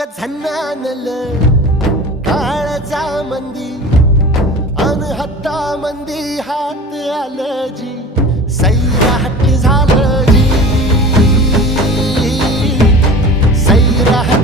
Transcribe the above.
वाग झन्नानल काळजा मंदी अन हत्ता मंदी हात आलं जी सैराट झालं जी सैराट